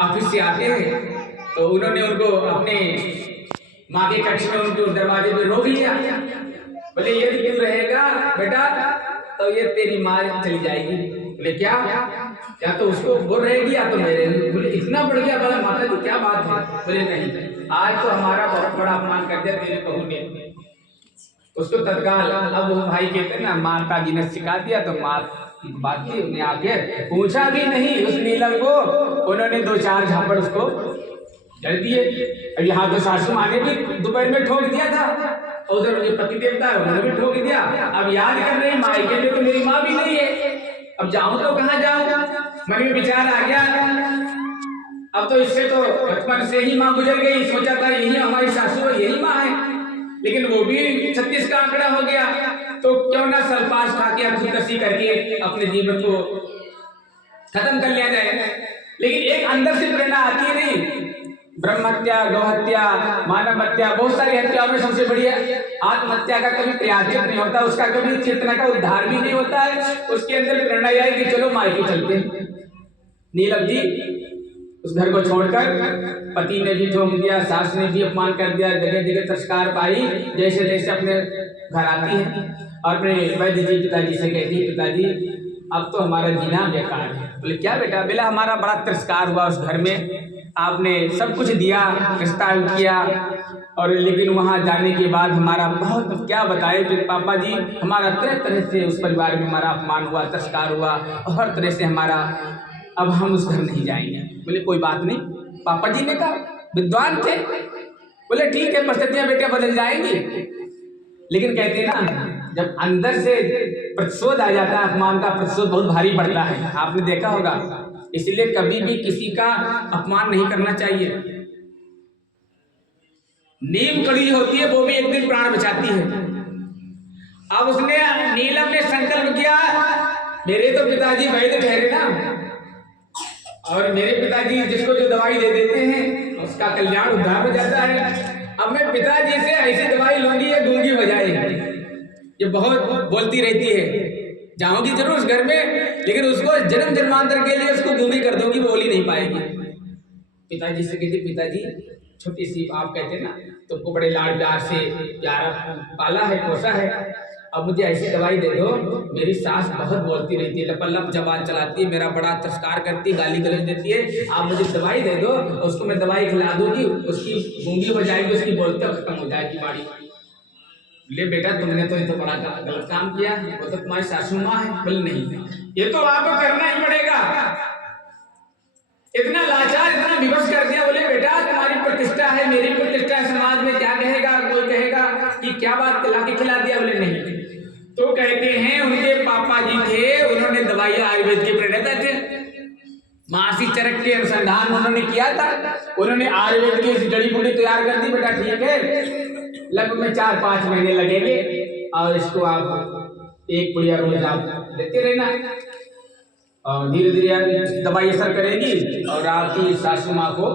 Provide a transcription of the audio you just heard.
Office से आते हैं तो उन्होंने उनको अपने माँ के कक्ष में उनको दरवाजे पे रोक लिया। बोले ये क्यों रहेगा बेटा, तो ये तेरी माँ चली जाएगी। बोले क्या, या तो उसको वो रहेगी या तो मेरे। बोले इतना बढ़ गया, बोला माता जी क्या बात है। बोले नहीं, आज तो हमारा बहुत बड़ा अपमान कर दिया तेरे बहू ने। उसको तत्काल, अब वो भाई कहते ना माता जी ने सिखा दिया, तो माँ बात की उन्हें आके पूछा भी नहीं उस नीलम को, उन्होंने 2-4 झापड़ उसको जड़ दिए। अब यहाँ तो सासू माँ ने भी दोपहर में ठोक दिया था, उधर उनके पति देवता है उन्होंने भी ठोक दिया। अब याद कर रही माई के लिए तो मेरी माँ भी नहीं है, अब जाऊं तो कहाँ जाऊं। मन में विचार आ गया, अब तो इससे तो बचपन से ही माँ गुजर गई, सोचा था यही हमारी सासू है, यही माँ है, लेकिन वो भी 36 का आंकड़ा हो गया, तो क्यों ना सल्पास खा के खुदकशी करके अपने जीवन को खत्म कर लिया जाए। लेकिन एक अंदर से प्रेरणा आती है नहीं, ब्रह्महत्या, गौहत्या, मानव हत्या, बहुत सारी हत्याओं में सबसे बढ़िया आत्महत्या का कभी प्रयाचित नहीं होता, उसका कभी चेतना का उद्धार भी नहीं होता है। उसके अंदर प्रेरणा आई कि चलो मायके चलते। नीलम जी उस घर को छोड़कर, पति ने भी ठोक दिया, सास ने भी अपमान कर दिया, जगह जगह तिरस्कार पाई, जैसे जैसे अपने घर आती है और अपने वैद्य जी पिताजी से कहती है पिताजी अब तो हमारा जीना बेकार है। बोले क्या बेटा। बोला हमारा बड़ा तिरस्कार हुआ उस घर में, आपने सब कुछ दिया, रिश्ता किया, और लेकिन वहाँ जाने के बाद हमारा बहुत क्या बताए फिर पापा जी, हमारा तरह तरह से उस परिवार में हमारा अपमान हुआ, तिरस्कार हुआ, और हर तरह से हमारा, अब हम उस घर नहीं जाएंगे। बोले कोई बात नहीं, पापा जी ने कहा, विद्वान थे, बोले ठीक है परिस्थितियां बेटे बदल जाएंगी। लेकिन कहते ना जब अंदर से प्रतिशोध आ जाता है, अपमान का प्रतिशोध बहुत भारी पड़ता है, आपने देखा होगा। इसलिए कभी भी किसी का अपमान नहीं करना चाहिए। नीम कड़ी होती है वो भी एक दिन प्राण बचाती है। अब उसने, नीलम ने संकल्प किया, मेरे तो पिताजी वैद्य ठहरे ना, और मेरे पिताजी जिसको जो दवाई दे देते हैं उसका कल्याण उद्धार हो जाता है। अब मैं पिताजी से ऐसी दवाई लूंगी ये गूंगी हो जाएगी, ये बहुत बोलती रहती है, जाऊंगी जरूर उस घर में, लेकिन उसको जन्म जन्मांतर के लिए उसको गूंगी कर दूंगी, बोल ही नहीं पाएगी। पिताजी से कहती पिताजी छोटी सी, आप कहते ना तुमको बड़े लाड प्यार से प्यारा पाला है, पोसा है, अब मुझे ऐसी दवाई दे दो, मेरी सास बहुत बोलती रहती है, लपलप जबान चलाती है, मेरा बड़ा तिरस्कार करती है, गाली गलौज देती है, आप मुझे दवाई दे दो, उसको मैं दवाई खिला दूंगी, उसकी गूंगी हो जाएगी, उसकी बोलते खत्म हो जाएगी बाड़ी। ले बेटा तुमने तो ये तो बड़ा गलत काम किया, वो तो तुम्हारी सासू माँ है। बोले नहीं, ये तो आपको करना ही पड़ेगा। इतना लाचार, इतना विवश कर दिया। बोले बेटा तुम्हारी प्रतिष्ठा है, मेरी प्रतिष्ठा है, समाज में क्या कहेगा, कोई कहेगा कि क्या बात लाके खिला दिया। बोले नहीं। तो कहते हैं उनके पापा जी थे, उन्होंने दवाई आयुर्वेद के प्रणेता थे, मासी चरक के अनुसंधान उन्होंने किया था, उन्होंने आयुर्वेद की जड़ी बूटी तैयार कर दी। बेटा ठीक है, लगभग में 4-5 महीने लगेंगे, और इसको आप एक पुड़िया रोज आप लेते रहना, और धीरे धीरे दवाई असर करेगी और आपकी सासू माँ को